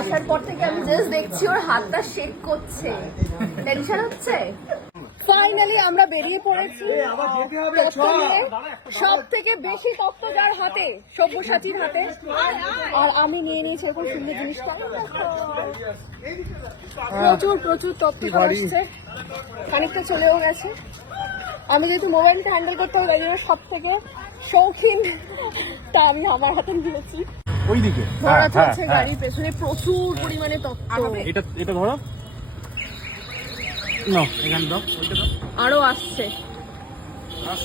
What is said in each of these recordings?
আসার পর থেকে আমি জাস্ট দেখছি ওর হাতটা শেক করছে, টেনশন হচ্ছে। ফাইনালি আমরা বেরিয়ে পড়েছি। সব থেকে বেশি তত্ত্ব যার হাতে, সব্যসাচীর হাতে। আর আমি নিয়ে নিয়েছি এরকম সুন্দর জিনিসটা। প্রচুর প্রচুর তত্ত্ব আসছে, খানিকটা চলেও গেছে। আমি যেহেতু মোবাইলটা হ্যান্ডেল করতে হবে, তাই জন্য সব থেকে শৌখিন টান আমার হাতে নিয়েছি। ওইদিকে ধরা চলছে গাড়ির পেছনে প্রচুর পরিমাণে তত্ত্ব। এটা ধরো না, এখানে দাও, ওইটা দাও। আরো আসছে,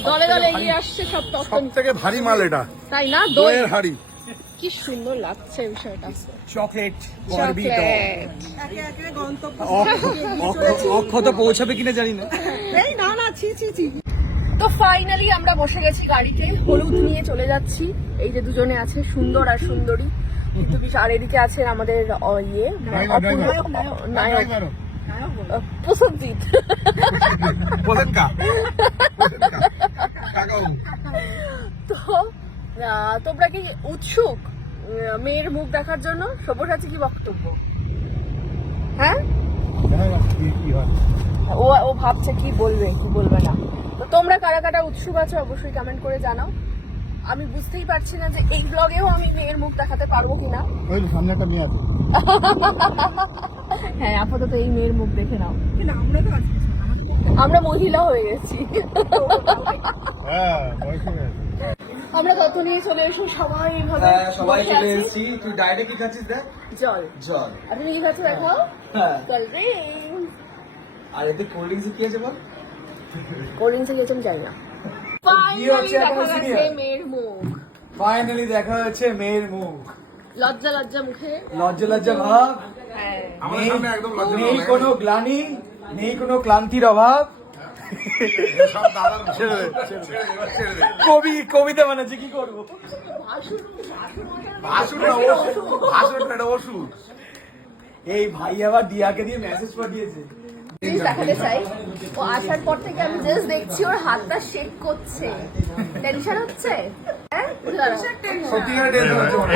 দলে দলে এগিয়ে আসছে সব তত্ত্ব। সব থেকে ভারী মাল এটা, তাই না? দইয়ের হাড়ি। কি সুন্দর লাগছে বিষয়টা। চকলেট চকলেট অক্ষত পৌঁছাবে কিনা জানি না। তো ফাইনালি আমরা বসে গেছি গাড়িতে, হলুদ নিয়ে চলে যাচ্ছি। এই যে দুজনে আছে, সুন্দর আর সুন্দরী, কিন্তু আর এদিকে আছে আমাদের ইয়ে নায়ক প্রসেনজিৎ। তো তোমরা কি উৎসুক মেয়ের মুখ দেখার জন্য? সব্যসাচী কি বক্তব্য? হ্যাঁ, ও ভাবছে কি বলবে কি বলবে না। তো তোমরা কারা কারা উৎসুক আছো অবশ্যই কমেন্ট করে জানাও। আমি বুঝতেই পারছি না যে এই ব্লগেও আমি মেয়ের মুখ দেখাতে পারবো কিনা। সামনে একটা মেয়ে আছে। হ্যাঁ, আপাতত এই মেয়ের মুখ দেখে নাও। আমরা মহিলা হয়ে গেছি। আমরা তত নিয়ে চলে এসে সবাই ভাবে সবাই চলে এসেছি। তুই ডাইরেক্ট কি খাচ্ছিস? দেখ, জল। জল। আর তুমি কি খাচ্ছ দেখাও? Cold drinks. আর এতে কোল্ড ড্রিঙ্কস কি আছে বল? কোল্ড ড্রিঙ্কস গেছেন যাই না। ফাইনালি দেখা যাচ্ছে মেয়ের মুখ। লজ্জা লজ্জা মুখে, লজ্জা লজ্জা ভাব, নেই কোনো গ্লানি, নেই কোনো ক্লান্তির অভাব। কবিতা বানাচ্ছে, কি করবো? এই ভাই আবার দিয়াকে দিয়ে মেসেজ পাঠিয়েছে। দেখাতে চাই, ও আসার পর থেকে আমি জাস্ট দেখছি ওর হাতটা শেক করছে, টেনশন হচ্ছে।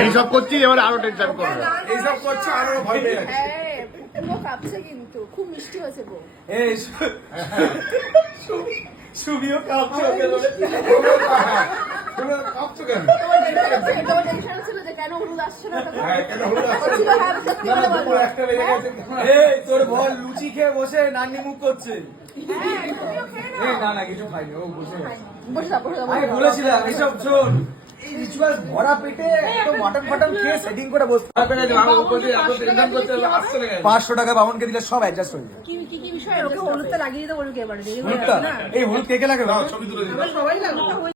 এইসব করছি, এবার আরো টেনশন করবে। এইসব করছে আরো ভয় পেয়ে যাচ্ছে। পুরো কাঁপছে, কিন্তু খুব মিষ্টি হয়েছে গো। এই সুবিও কাঁপছে। তোমার টেনশন হচ্ছিল যে কেন হলুদ আসছে না? এই তোর বল লুচি খেয়ে বসে নান্নি মুখ করছে। না না, কিছু খাইনি, ও বসে আমি বলেছিলাম এইসব শোন, এই রিচুয়াল ভরা পেটে একদম মটন ফটন খেয়ে সেটিং করে বসতে 500 টাকা বামনকে দিলে সব অ্যাডজাস্ট হয়ে যায়। কি বিষয়? ওকে হলুদটা লাগিয়ে দিতে বলুক এবারে। এই হলুদ কে কে লাগে? ছবি তুলে দিই।